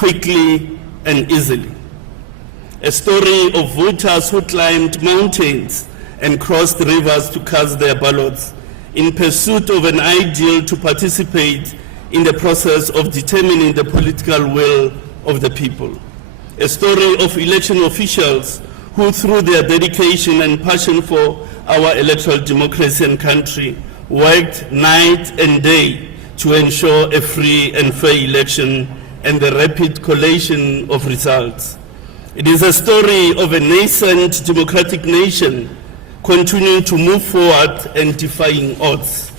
quickly and easily. A story of voters who climbed mountains and crossed rivers to cast their ballots in pursuit of an ideal to participate in the process of determining the political will of the people. A story of election officials who, through their dedication and passion for our electoral democracy and country, worked night and day to ensure a free and fair election and the rapid collation of results. It is a story of a nascent democratic nation continuing to move forward and defying odds.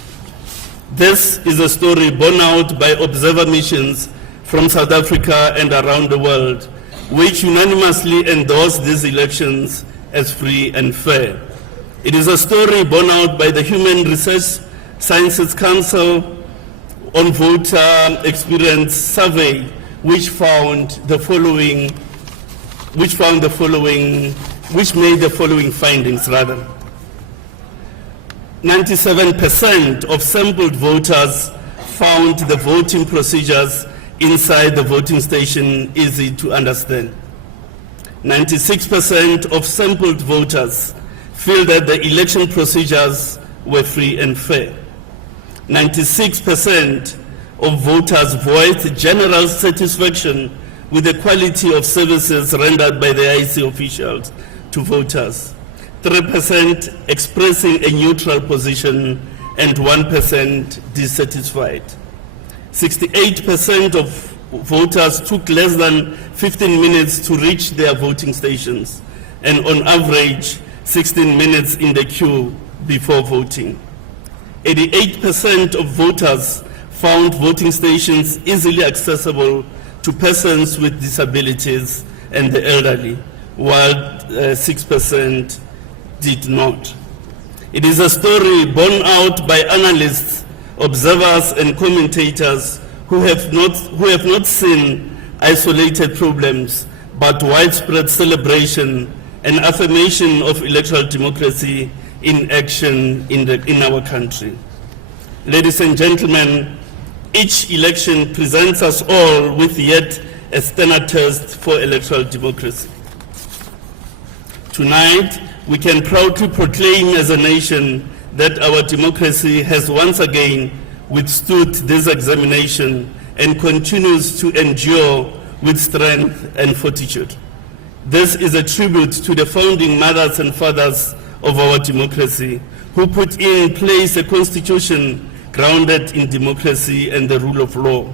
This is a story borne out by observer missions from South Africa and around the world, which unanimously endorse these elections as free and fair. It is a story borne out by the Human Research Sciences Council on Voter Experience Survey, which made the following findings. 97% of sampled voters found the voting procedures inside the voting station easy to understand. 96% of sampled voters feel that the election procedures were free and fair. 96% of voters voiced general satisfaction with the quality of services rendered by the IEC officials to voters. 3% expressing a neutral position and 1% dissatisfied. 68% of voters took less than 15 minutes to reach their voting stations, and on average 16 minutes in the queue before voting. 88% of voters found voting stations easily accessible to persons with disabilities and the elderly, while 6% did not. It is a story borne out by analysts, observers, and commentators who have not seen isolated problems, but widespread celebration and affirmation of electoral democracy in action in our country. Ladies and gentlemen, each election presents us all with yet a standard test for electoral democracy. Tonight, we can proudly proclaim as a nation that our democracy has once again withstood this examination and continues to endure with strength and fortitude. This is a tribute to the founding mothers and fathers of our democracy, who put in place a constitution grounded in democracy and the rule of law.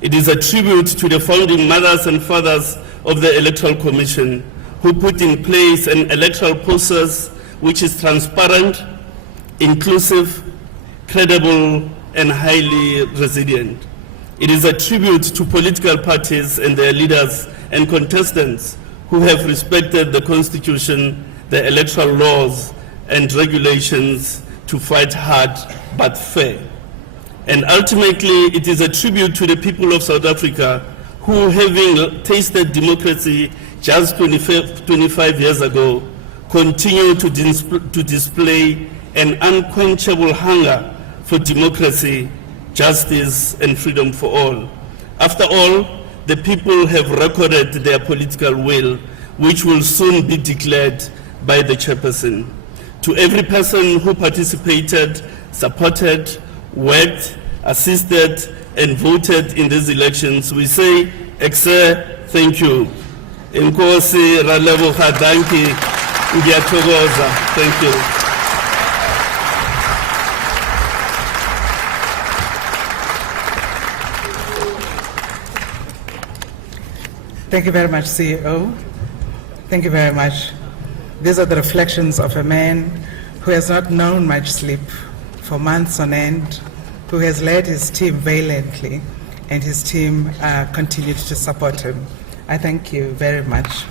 It is a tribute to the founding mothers and fathers of the Electoral Commission, who put in place an electoral process which is transparent, inclusive, credible, and highly resilient. It is a tribute to political parties and their leaders and contestants who have respected the Constitution, the electoral laws, and regulations to fight hard but fair. And ultimately, it is a tribute to the people of South Africa who, having tasted democracy just 25 years ago, continue to display an unquenchable hunger for democracy, justice, and freedom for all. After all, the people have recorded their political will, which will soon be declared by the chairperson. To every person who participated, supported, worked, assisted, and voted in these elections, we say, Exe, thank you. Inkosi, Raleboga, danki, ngiyathokoza. Thank you. Thank you very much, CEO. Thank you very much. These are the reflections of a man who has not known much sleep for months on end, who has led his team valiantly, and his team continued to support him. I thank you very much.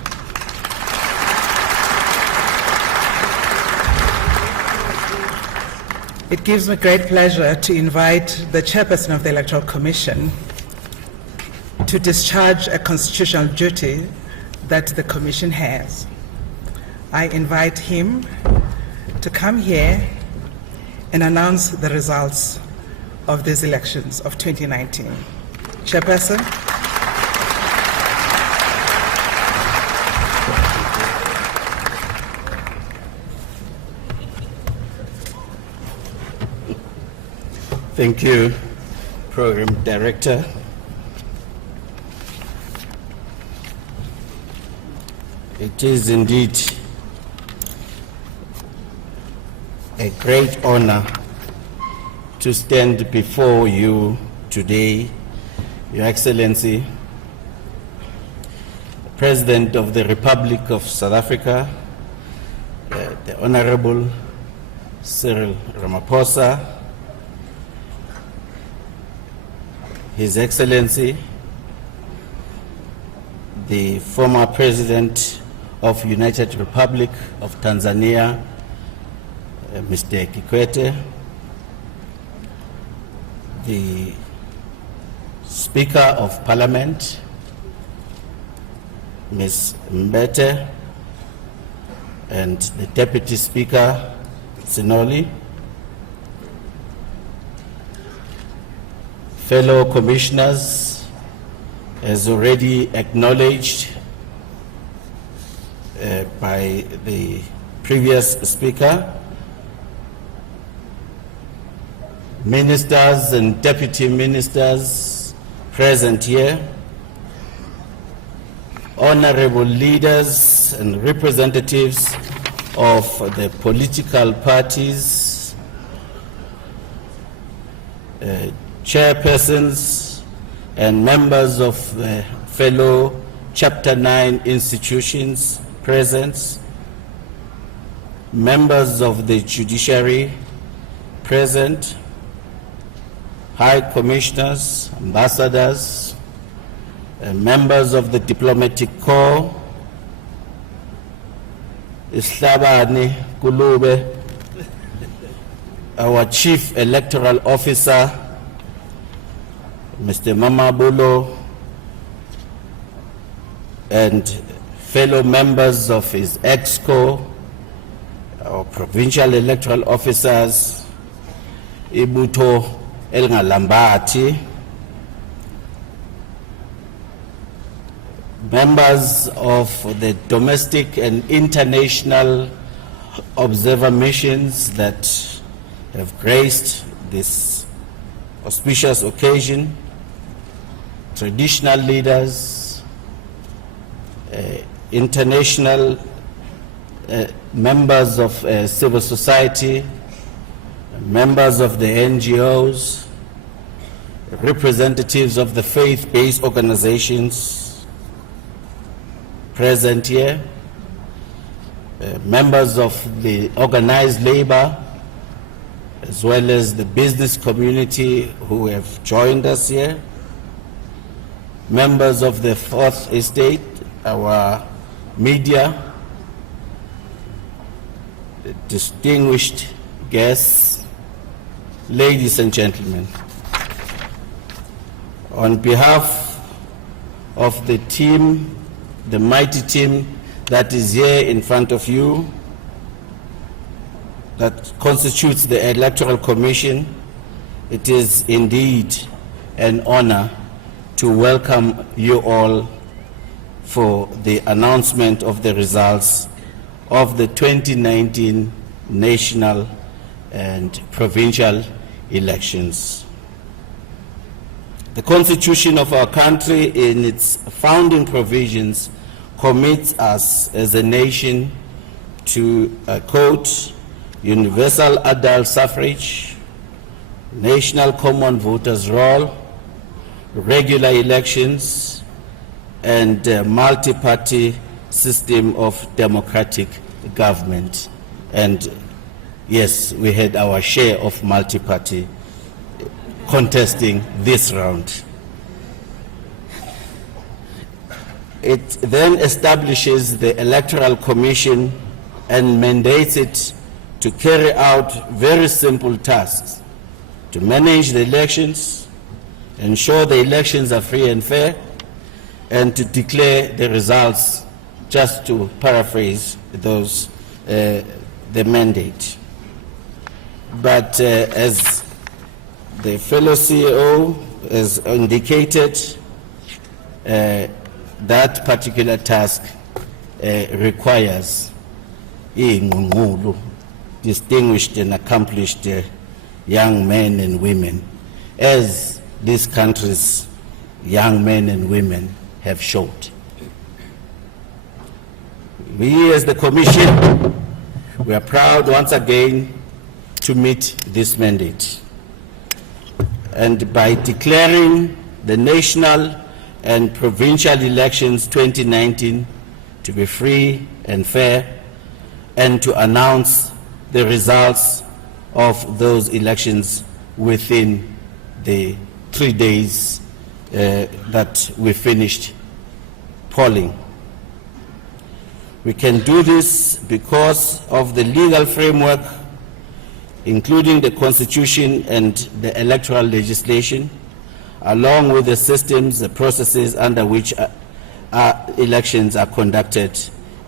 It gives me great pleasure to invite the chairperson of the Electoral Commission to discharge a constitutional duty that the Commission has. I invite him to come here and announce the results of these elections of 2019. Chairperson. Thank you, Program Director. It is indeed a great honor to stand before you today, Your Excellency, President of the Republic of South Africa, the Honorable Cyril Ramaphosa, His Excellency, the former President of United Republic of Tanzania, Mr. Kikwete, the Speaker of Parliament, Ms. Mbete, and the Deputy Speaker, Sinoli, fellow commissioners, as already acknowledged by the previous speaker, ministers and deputy ministers present here, honorable leaders and representatives of the political parties, chairpersons and members of the fellow Chapter 9 institutions present, members of the judiciary present, high commissioners, ambassadors, members of the diplomatic corps, Islabani Kulube, our chief electoral officer, Mr. Mamabulo, and fellow members of his EXCO, our provincial electoral officers, Ibuto Elngalambati, members of the domestic and international observer missions that have graced this auspicious occasion, traditional leaders, international members of civil society, members of the NGOs, representatives of the faith-based organizations present here, members of the organized labor, as well as the business community who have joined us here, members of the Fourth Estate, our media, distinguished guests, ladies and gentlemen. On behalf of the team, the mighty team that is here in front of you, that constitutes the Electoral Commission, it is indeed an honor to welcome you all for the announcement of the results of the 2019 national and provincial elections. The Constitution of our country, in its founding provisions, commits us as a nation to, quote, universal adult suffrage, national common voters' roll, regular elections, and multi-party system of democratic government. And yes, we had our share of multi-party contesting this round. It then establishes the Electoral Commission and mandates it to carry out very simple tasks: to manage the elections, ensure the elections are free and fair, and to declare the results, just to paraphrase those, the mandate. But as the fellow CEO has indicated, that particular task requires distinguished and accomplished young men and women, as this country's young men and women have showed. We as the Commission, we are proud once again to meet this mandate. And by declaring the national and provincial elections 2019 to be free and fair, and to announce the results of those elections within the 3 days that we finished polling. We can do this because of the legal framework, including the Constitution and the electoral legislation, along with the systems, the processes under which elections are conducted,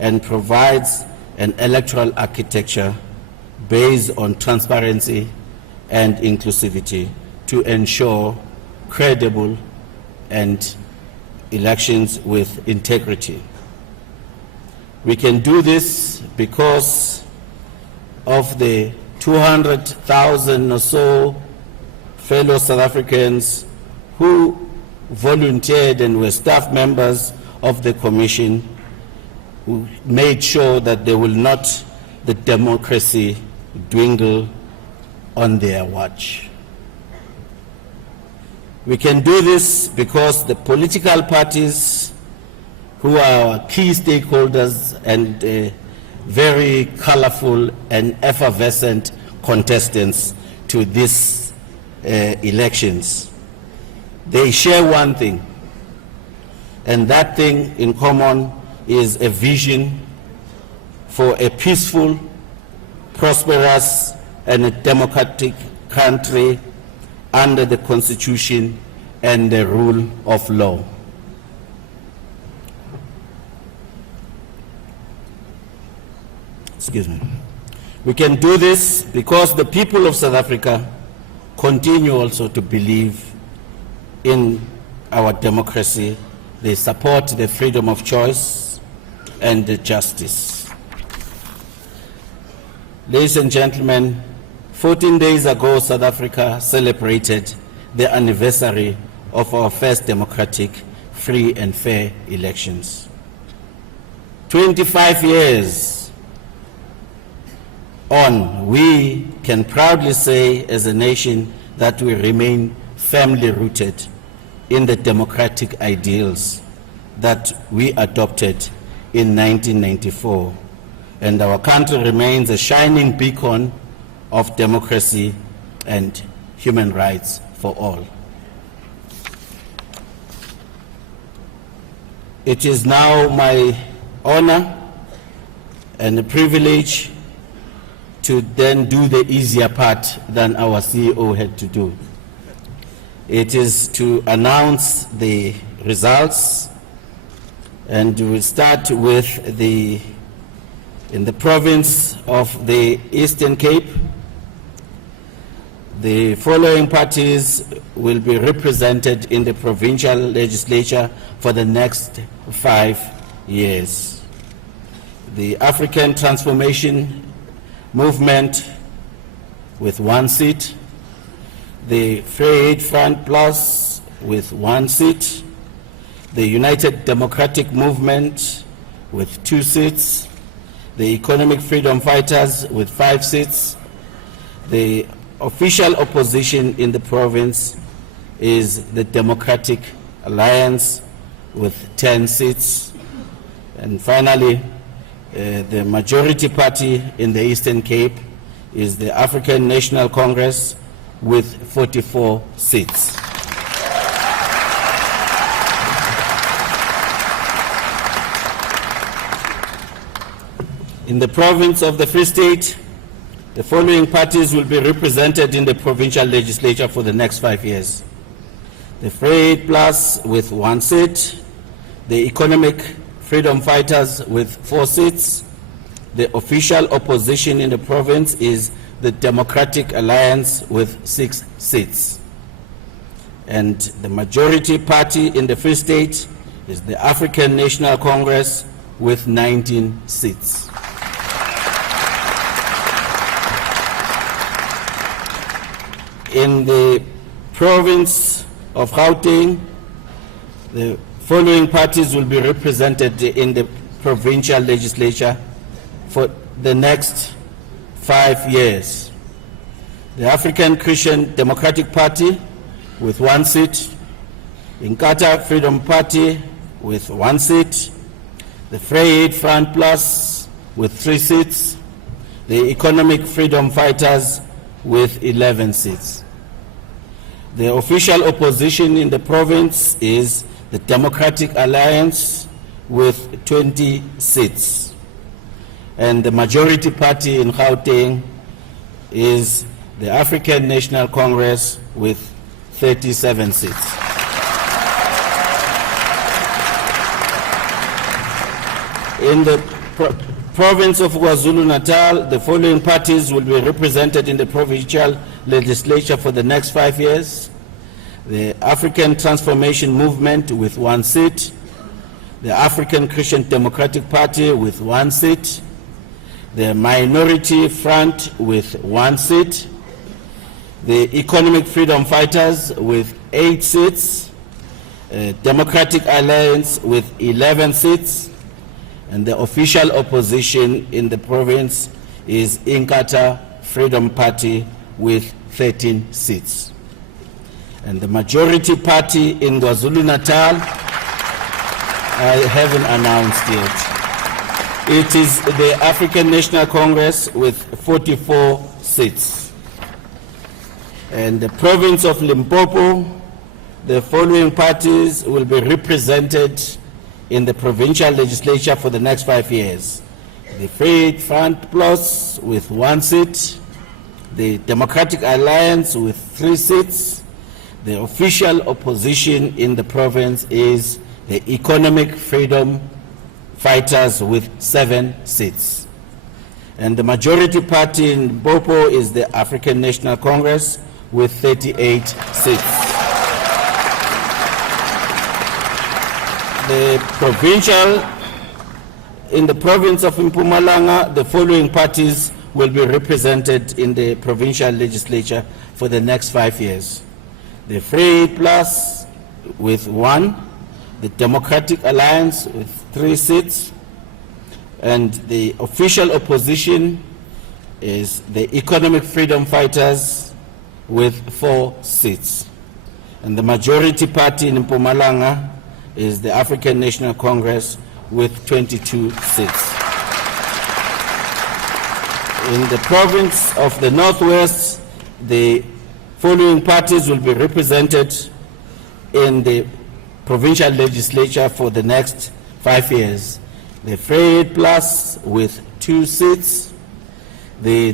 and provides an electoral architecture based on transparency and inclusivity to ensure credible and elections with integrity. We can do this because of the 200,000 or so fellow South Africans who volunteered and were staff members of the Commission, who made sure that they will not the democracy dwindle on their watch. We can do this because the political parties who are our key stakeholders and very colorful and effervescent contestants to these elections, they share one thing, and that thing in common is a vision for a peaceful, prosperous, and a democratic country under the Constitution and the rule of law. Excuse me. We can do this because the people of South Africa continue also to believe in our democracy. They support the freedom of choice and the justice. Ladies and gentlemen, 14 days ago, South Africa celebrated the anniversary of our first democratic, free and fair elections. 25 years on, we can proudly say as a nation that we remain firmly rooted in the democratic ideals that we adopted in 1994. And our country remains a shining beacon of democracy and human rights for all. It is now my honor and a privilege to then do the easier part than our CEO had to do. It is to announce the results, and we'll start with in the province of the Eastern Cape. The following parties will be represented in the provincial legislature for the next 5 years. The African Transformation Movement with 1 seat, the Free Front Plus with 1 seat, the United Democratic Movement with 2 seats, the Economic Freedom Fighters with 5 seats. The official opposition in the province is the Democratic Alliance with 10 seats. And finally, the majority party in the Eastern Cape is the African National Congress with 44 seats. In the province of the Free State, the following parties will be represented in the provincial legislature for the next 5 years. The Free Plus with 1 seat, the Economic Freedom Fighters with 4 seats. The official opposition in the province is the Democratic Alliance with 6 seats. And the majority party in the Free State is the African National Congress with 19 seats. In the province of Gauteng, the following parties will be represented in the provincial legislature for the next 5 years. The African Christian Democratic Party with 1 seat, Inkatha Freedom Party with 1 seat, the Vryheid Front Plus with 3 seats, the Economic Freedom Fighters with 11 seats. The official opposition in the province is the Democratic Alliance with 20 seats. And the majority party in Gauteng is the African National Congress with 37 seats. In the province of KwaZulu-Natal, the following parties will be represented in the provincial legislature for the next 5 years. The African Transformation Movement with 1 seat, the African Christian Democratic Party with 1 seat, the Minority Front with 1 seat, the Economic Freedom Fighters with 8 seats, Democratic Alliance with 11 seats, and the official opposition in the province is Inkatha Freedom Party with 13 seats. And the majority party in KwaZulu-Natal, I haven't announced yet. It is the African National Congress with 44 seats. And the province of Limpopo, the following parties will be represented in the provincial legislature for the next 5 years. The Vryheid Front Plus with 1 seat, the Democratic Alliance with 3 seats, the official opposition in the province is the Economic Freedom Fighters with 7 seats. And the majority party in Limpopo is the African National Congress with 38 seats. In the province of Mpumalanga, the following parties will be represented in the provincial legislature for the next 5 years. The Vryheid Plus with 1, the Democratic Alliance with 3 seats, and the official opposition is the Economic Freedom Fighters with 4 seats. And the majority party in Mpumalanga is the African National Congress with 22 seats. In the province of the Northwest, the following parties will be represented in the provincial legislature for the next 5 years. The Vryheid Plus with 2 seats, the